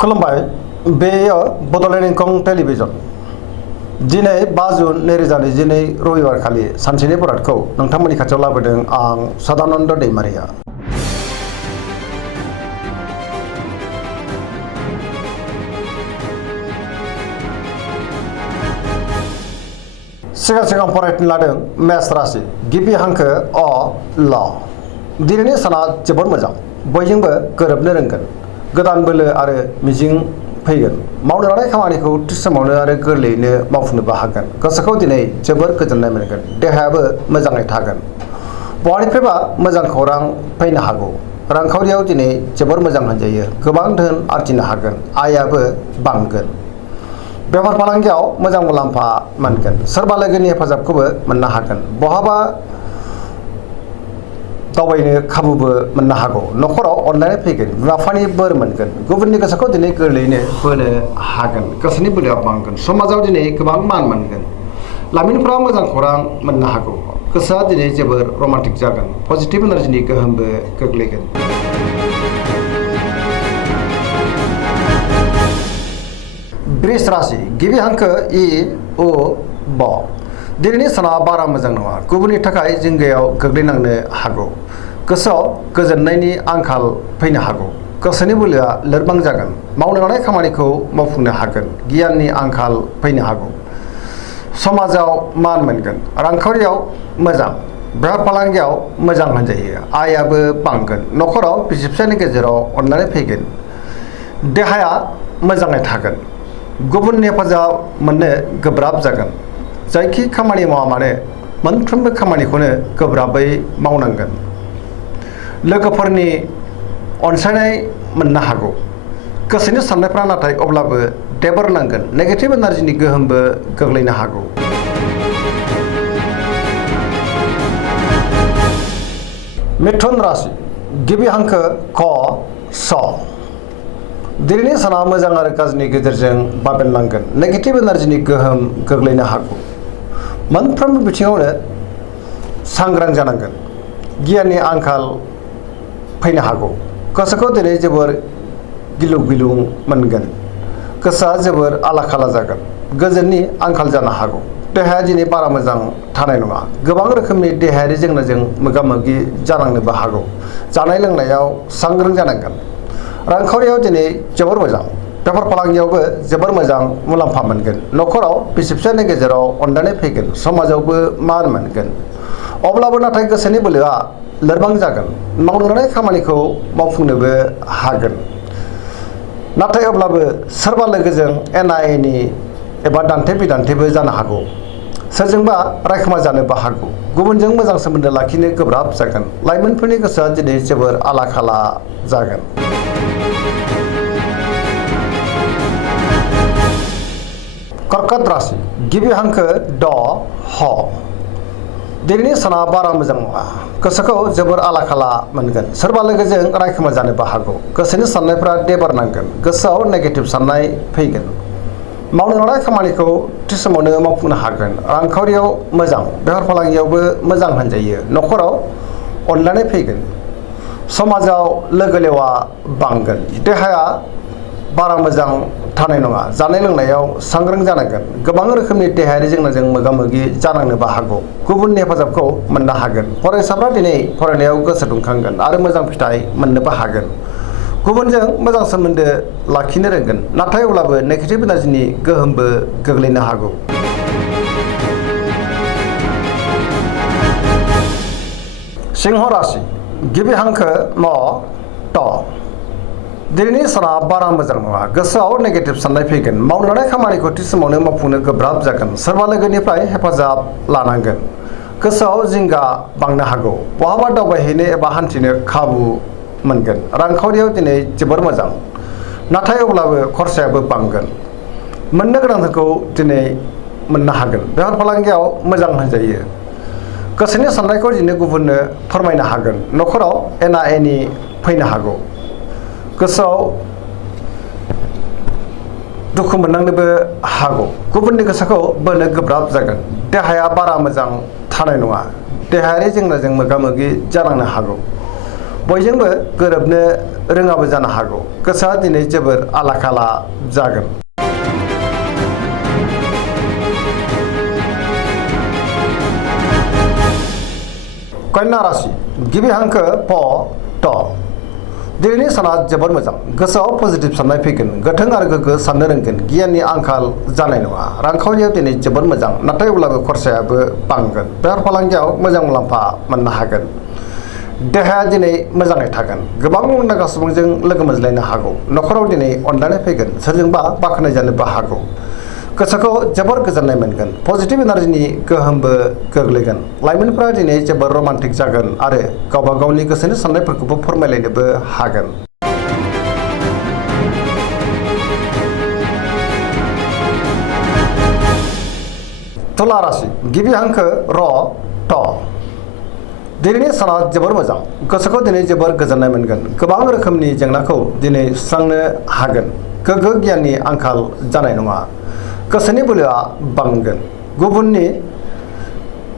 खुलुमबाय बेयो बड'लेण्ड इंखं टेलिभिजन दिनै 5 जुन 2022 रबिबार खालि सानसेनि बरादखौ नोंथांमोननि खाथियाव लाबोदों आं सदानन्द दैमारिया। सिगां फरायनो लादों मेष राशि गिबि हांखो अ ल। दिनैनि साना जोबोद मोजां, बयजोंबो गोरोबनो रोंगोन, गोदान बोलो आरो मिजिं फैगोन। मावनो लानाय खामानिखौ थि समावनो आरो गोरलैयैनो मावफुंनोबो हागोन। गोसोखौ दिनै जोबोर गोजोननाय मोनगोन, देहायाबो मोजाङै थागोन। बहानिफ्रायबा मोजां खौरां फैनो हागौ। रांखावरियाव दिनै जोबोर मोजां होनजायो, गोबां धोन आरजिनो हागोन, आयाबो बांगोन। बेफार फालांगियाव मोजां मुलाम्फा मोनगोन, सोरबा लोगोनि हेफाजाबखौबो मोननो हागोन। बहाबा दावबायनो खाबुबो मोननो हागौ। न'खराव अननाय फैगोन, बिमा बिफानि बोर मोनगोन। गुबुननि गोसोखौ दिनै गोरलैयैनो बोनो हागोन, गोसोनि बोलोआ बांगोन। समाजाव दिनै गोबां मान मोनगोन, लाइमोनफोरा मोजां खौरां मोननो हागौ। गोसोआ दिनै जोबोर रमान्टिक जागोन, पजिटिभ एनार्जिनि गोहोमबो गोग्लैगोन। वृष राशि गिबि हांखो इ उ ब। दिनैनि साना बारा मोजां नङा, गुबुननि थाखाय जिंगायाव गोग्लैनांनो हागौ। गोसोआव गोजोननायनि आंखाल फैनो हागौ, गोसोनि बोलोआ लोरबां जागोन। मावनो लानाय खामानिखौ मावफुंनो हागोन, गियाननि आंखाल फैनो हागौ। समाजाव मान मोनगोन, रांखावरियाव मोजां, बेफार फालांगियाव मोजां होनजायो, आयाबो बांगोन। न'खराव बिसि फिसायनि गेजेराव अननाय फैगोन, देहाया मोजाङै थागोन। गुबुननि हेफाजाब मोननो गोब्राब जागोन। जायखि खामानि मावा मानो मोनफ्रोमबो खामानिखौनो गोब्राबै मावनांगोन। लोगोफोरनि अनसायनाय मोननो हागौ। गोसोनि साननायफ्रा नाथाय अब्लाबो देबोरनांगोन, नेगेटिभ एनार्जिनि गोहोमबो गोग्लैनो हागौ। मिथुन राशि गिबि हांखो क स। दिनैनि साना मोजां आरो गाज्रिनि गेजेरजों बाबेननांगोन, नेगेटिभ एनार्जिनि गोहोम गोग्लैनो हागौ। मोनफ्रोमबो बिथिङावनो सांग्रां जानांगोन, गियाननि आंखाल फैनो हागौ। गोसोखौ दिनै जोबोर गिलुं गिलुं मोनगोन, गोसोआ जोबोर आला खाला जागोन, गोजोननि आंखाल जानो हागौ। देहाया दिनै बारा मोजां थानाय नङा, गोबां रोखोमनि देहायारि जेंनाजों मोगा मोगि जानांनोबो हागौ। जानाय लोंनायाव सांग्रां जानांगोन। रांखावरियाव दिनै जोबोर मोजां, बेफार फालांगियावबो जोबोर मोजां मुलाम्फा मोनगोन। न'खराव बिसि फिसायनि गेजेराव अनलायनाय फैगोन, समाजावबो मान मोनगोन। अब्लाबो नाथाय गोसोनि बोलोआ लोरबां जागोन, मावनो लानाय खामानिखौ मावफुंनोबो हागोन। नाथाय अब्लाबो सोरबा लोगोजों एना एनि एबा दान्थे बिदान्थेबो जानो हागौ। सोरजोंबा रायखोमा जानोबो हागौ। गुबुनजों मोजां सोमोन्दो लाखिनो गोब्राब जागोन। लाइमोनफोरनि गोसोआ दिनै जोबोर आला खाला जागोन। कर्कट राशि गिबि हांखो ड ह। दिनैनि साना बारा मोजां नङा, गोसोखौ जोबोर आला खाला मोनगोन। सोरबा लोगोजों रायखोमा जानोबो हागौ। गोसोनि साननायफ्रा देबारनांगोन, गोसोआव नेगेटिभ साननाय फैगोन। मावनो लानाय खामानिखौ थि समावनो मावफुंनो हागोन। रांखावरियाव मोजां, बेफार फालांगियावबो मोजां होनजायो। न'खराव अनलायनाय फैगोन, समाजाव लोगो लेवा बांगोन। देहाया बारा मोजां थानाय नङा, जानाय लोंनायाव सांग्रां जानांगोन। गोबां रोखोमनि देहायारि जेंनाजों मोगा मोगि जानांनोबो हागौ। गुबुननि हेफाजाबखौ मोननो हागोन। फरायसाफ्रा दिनै फरायनायाव गोसो दुंखांगोन आरो मोजां फिथाइ मोननोबो हागोन। गुबुनजों मोजां सोमोन्दो लाखिनो रोंगोन, नाथाय अब्लाबो नेगेटिभ एनार्जिनि गोहोमबो गोग्लैनो हागौ। सिंह राशि गिबि हांखो म ट। दिनैनि साना बारा मोजां नङा, गोसोआव नेगेटिभ साननाय फैगोन। मावनो लानाय खामानिखौ थि समावनो मावफुंनो गोब्राब जागोन। सोरबा लोगोनिफ्राय हेफाजाब लानांगोन, गोसोआव जिंगा बांनो हागौ। बहाबा दावबायहैनो एबा हान्थिनो खाबु मोनगोन। रांखावरियाव दिनै जोबोर मोजां, नाथाय अब्लाबो खरसायाबो बांगोन। मोननो गोनांखौ दिनै मोननो हागोन। बेफार फालांगियाव मोजां होनजायो। गोसोनि साननायखौ दिनै गुबुननो फोरमायनो हागोन। न'खराव एना एनि फैनो हागौ। गोसोआव दुखु मोननांनोबो हागौ। गुबुननि गोसोखौ बोनो गोब्राब जागोन। देहाया बारा मोजां थानाय नङा, देहायारि जेंनाजों मोगा मोगि जानांनो हागौ। बयजोंबो गोरोबनो रोङाबो जानो हागौ गोसोआ दिनै जोबोर आला खाला जागोन। कन्या राशि गिबि हांखो प ट दिनैनि साना जोबोर मोजां गोसोआव पजिटिभ साननाय फैगोन गोथों आरो गोग्गो साननो रोंगोन गियाननि आंखाल जानाय नङा रांखावरियाव दिनै जोबोर मोजां नाथाय अब्लाबो खरसायाबो बांगोन बेफार फालांगियाव मोजां मुलाम्फा मोननो हागोन देहाया दिनै मोजाङै थागोन गोबां मुंदांखा सुबुंजों लोगो मोनज्लायनो हागौ न'खराव दिनै अनलायनाय फैगोन सोरजोंबा बाख्नाय जानोबो हागौ गोसोखौ जोबोर गोजोननाय मोनगोन पजिटिभ एनार्जिनि गोहोमबो गोग्लैगोन लाइमोनफोरा दिनै जोबोर रमान्टिक जागोन आरो गावबा गावनि गोसोनि साननायफोरखौबो फोरमायलायनोबो हागोन। तुला राशि गिबि हांखो र ट दिनैनि साना जोबोर मोजां गोसोखौ दिनै जोबोर गोजोननाय मोनगोन गोबां रोखोमनि जेंनाखौ दिनै सुस्रांनो हागोन गोग्गो गियाननि आंखाल जानाय नङा गोसोनि बोलोआ बांगोन गुबुननि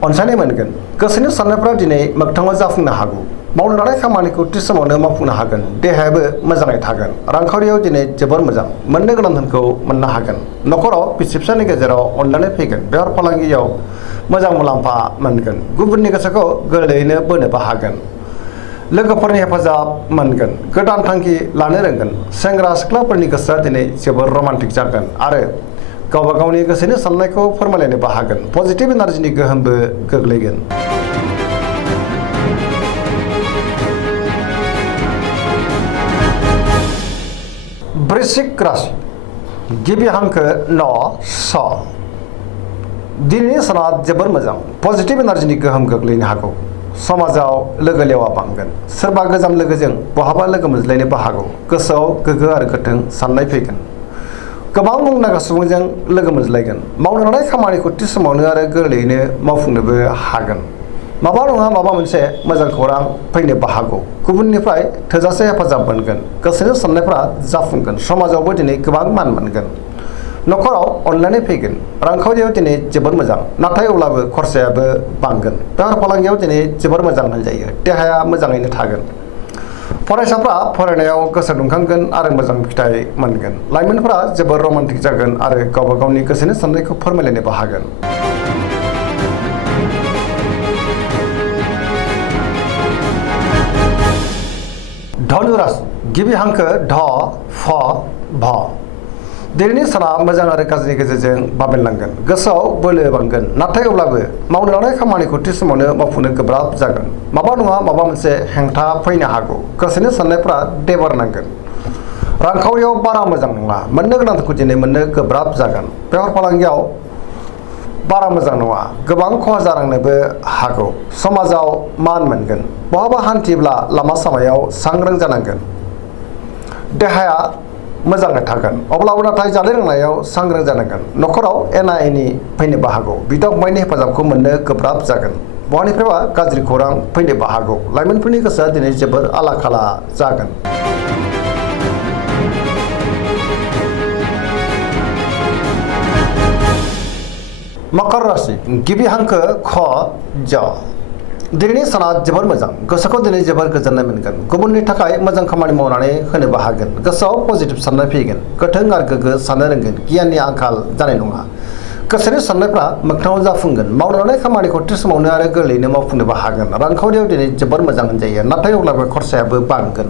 अनसायनाय मोनगोन गोसोनि साननायफ्रा दिनै मोगथाङाव जाफुंनो हागौ मावनो लानाय खामानिखौ थि समावनो मावफुंनो हागोन देहायाबो मोजाङै थागोन रांखावरियाव दिनै जोबोर मोजां मोननो गोनां धोनखौ मोननो हागोन न'खराव बिसि फिसानि गेजेराव अनलायनाय फैगोन बेफार फालांगियाव मोजां मुलाम्फा मोनगोन गुबुननि गोसोखौ गोरलैयैनो बोनोबो हागोन लोगोफोरनि हेफाजाब मोनगोन गोदान थांखि लानो रोंगोन सेंग्रा सिख्लाफोरनि गोसोआ दिनै जोबोर रमान्टिक जागोन आरो गावबा गावनि गोसोनि साननायखौ फोरमायलायनोबो हागोन पजिटिभ एनार्जिनि गोहोमबो गोग्लैगोन। वृश्चिक राशि गिबि हांखो न स दिनैनि साना जोबोर मोजां पजिटिभ एनार्जिनि गोहोम गोग्लैनो हागौ समाजाव लोगो लेवा बांगोन सोरबा गोजाम लोगोजों बहाबा लोगो मोनज्लायनोबो हागौ गोसोआव गोग्गो आरो गोथों साननाय फैगोन गोबां मुंदांखा सुबुंजों लोगो मोनज्लायगोन मावनो लानाय खामानिखौ थि समावनो आरो गोरलैयैनो मावफुंनोबो हागोन माबा नङा माबा मोनसे मोजां खौरां फैनोबो हागौ गुबुननिफ्राय थोजासे हेफाजाब मोनगोन गोसोनि साननायफ्रा जाफुंगोन समाजावबो दिनै गोबां मान मोनगोन न'खराव अनलायनाय फैगोन रांखावरियाव दिनै जोबोर मोजां नाथाय अब्लाबो खरसायाबो बांगोन बेफार फालांगियाव दिनै जोबोर मोजां होनजायो देहाया मोजाङैनो थागोन फरायसाफ्रा फरायनायाव गोसो दुंखांगोन आरो मोजां फिथाइ मोनगोन लाइमोनफोरा जोबोर रमान्टिक जागोन आरो गावबा गावनि गोसोनि साननायखौ फोरमायलायनोबो हागोन। धनु राशि गिबि हांखो ढ फ भ दिनैनि साना मोजां आरो गाज्रिनि गेजेरजों बाबेनलांगोन गोसोआव बोलो बांगोन नाथाय अब्लाबो मावनो लानाय खामानिखौ थि समावनो मावफुंनो गोब्राब जागोन माबा नङा माबा मोनसे हेंथा फैनो हागौ गोसोनि साननायफ्रा देबार नांगोन रांखावरियाव बारा मोजां नङा मोननो गोनांखौ दिनै मोननो गोब्राब जागोन बेफार फालांगियाव बारा मोजां नङा गोबां खहा जानांनोबो हागौ समाजाव मान मोनगोन बहाबा हान्थिब्ला लामा सामायाव सांग्रां जानांगोन देहाया मोजाङै थागोन अब्लाबो नाथाय जानाय लोंनायाव सांग्रां जानांगोन न'खराव एना एनि फैनोबो हागौ बिदा फंबायनि हेफाजाबखौ मोननो गोब्राब जागोन बहानिफ्रायबा गाज्रि खौरां फैनोबो हागौ लाइमोनफोरनि गोसोआ दिनै जोबोर आला खाला जागोन। मकर राशि गिबि हांखो ख ज दिनैनि साना जोबोर मोजां गोसोखौ दिनै जोबोर गोजोननाय मोनगोन गुबुननि थाखाय मोजां खामानि मावनानै होनोबो हागोन गोसोआव पजिटिभ साननाय फैगोन गोथों आरो गोग्गो साननो रोंगोन गियाननि आंखाल जानाय नङा गोसोनि साननायफ्रा मोगथाङाव जाफुंगोन मावनो लानाय खामानिखौ थि समावनो आरो गोरलैयैनो मावफुंनोबो हागोन रांखावरियाव दिनै जोबोर मोजां होनजायो नाथाय अब्लाबो खरसायाबो बांगोन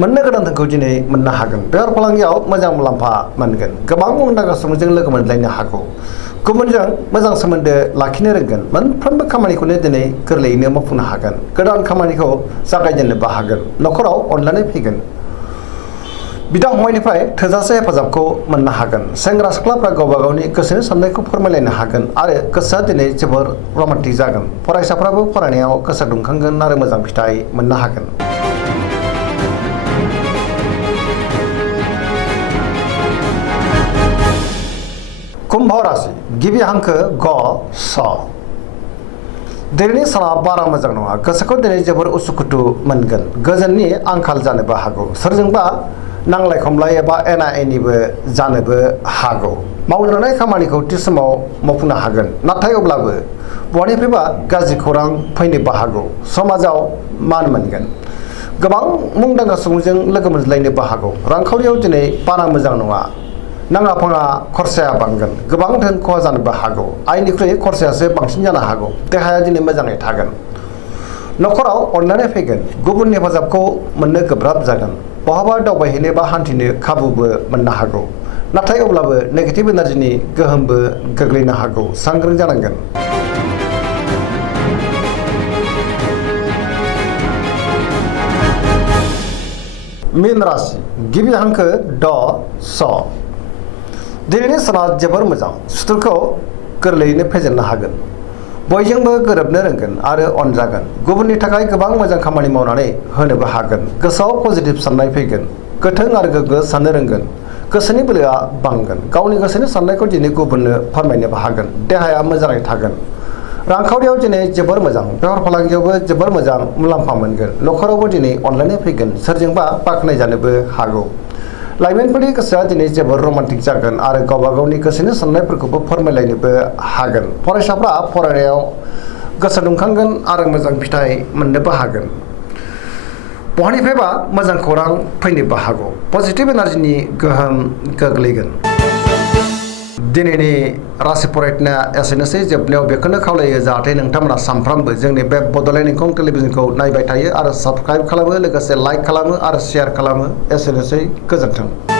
मोननो गोनां धोनखौ दिनै मोननो हागोन बेफार फालांगियाव मोजां मुलाम्फा मोनगोन गोबां मुंदांखा सुबुंजों लोगो मोनज्लायनो हागौ गुबुनजों मोजां सोमोन्दो लाखिनो रोंगोन मोनफ्रोमबो खामानिखौनो दिनै गोरलैयैनो मावफुंनो हागोन गोदान खामानिखौ जागायजेननोबो हागोन न'खराव अनलायनाय फैगोन बिदा फंबायनिफ्राय थोजासे हेफाजाबखौ मोननो हागोन सेंग्रा सिख्लाफ्रा गावबा गावनि गोसोनि साननायखौ फोरमायलायनो हागोन आरो गोसोआ दिनै जोबोर रमान्टिक जागोन फरायसाफ्राबो फरायनायाव गोसो दुंखांगोन आरो मोजां फिथाइ मोननो हागोन। कुम्भ राशि गिबि हांखो ग स दिनैनि साना बारा मोजां नङा गोसोखौ दिनै जोबोर उसुखुथु मोनगोन गोजोननि आंखाल जानोबो हागौ सोरजोंबा नांलाय खमलाय एबा एना एनिबो जानोबो हागौ मावनो लानाय खामानिखौ थि समाव मावफुंनो हागोन नाथाय अब्लाबो बहानिफ्रायबा गाज्रि खौरां फैनोबो हागौ समाजाव मान मोनगोन गोबां मुंदांखा सुबुंजों लोगो मोनज्लायनोबो हागौ। रांखावरियाव दिनै बारा मोजां नङा। नाङा फाङा खरसाया बांगोन। गोबां धोन खहा जानोबो हागौ। आयनिख्रुइ खरसायासो बांसिन जानो हागौ। देहाया दिनै मोजाङै थागोन। न'खराव अनलायनाय फैगोन। गुबुननि हेफाजाबखौ मोननो गोब्राब जागोन। बहाबा दावबायहैनो बा हान्थिनो खाबुबो मोननो हागौ। नाथाय अब्लाबो नेगेटिभ एनार्जिनि गोहोमबो गोग्लैनो हागौ। सांग्रां जानांगोन। मीन राशि गिबि हांखो ड स। दिनैनि साना जोबोर मोजां। सुथुरखौ गोरलैयैनो फेजेननो हागोन। बयजोंबो गोरोबनो रोंगोन आरो अनजागोन। गुबुननि थाखाय गोबां मोजां खामानि मावनानै होनोबो हागोन। गोसोआव पजिटिभ साननाय फैगोन। गोथों आरो गोग्गो साननो रोंगोन। गोसोनि बोलोआ बांगोन। गावनि गोसोनि साननायखौ दिनै गुबुननो फोरमायनोबो हागोन। देहाया मोजाङै थागोन। रांखावरियाव दिनै जोबोर मोजां। बेफार फालांगियावबो जोबोर मोजां मुलाम्फा मोनगोन। न'खरावबो दिनै अनलायनाय फैगोन। सोरजोंबा बाख्नायजानोबो हागौ। लाइमोनफोरनि गोसोआ दिनै जोबोर रमान्टिक जागोन आरो गावबा गावनि गोसोनि साननायफोरखौबो फोरमायलायनोबो हागोन। फरायसाफ्रा फरायनायाव गोसो दुंखांगोन आरो मोजां फिथाइ मोननोबो हागोन। बहानिफ्रायबा मोजां खौरां फैनोबो हागौ। पजिटिभ एनार्जिनि गोहोम गोग्लैगोन। दिनैनि राशि फरायनाया एसेनोसै। जोबनायाव बेखौनो खावलायो जाहाथे नोंथांमोना सानफ्रामबो जोंनि बे बड'लेण्ड इंखं टेलिभिजनखौ नायबाय थायो आरो साबस्क्राइब खालामो, लोगोसे लाइक खालामो आरो शेयार खालामो। एसेनोसै। गोजोन्थों।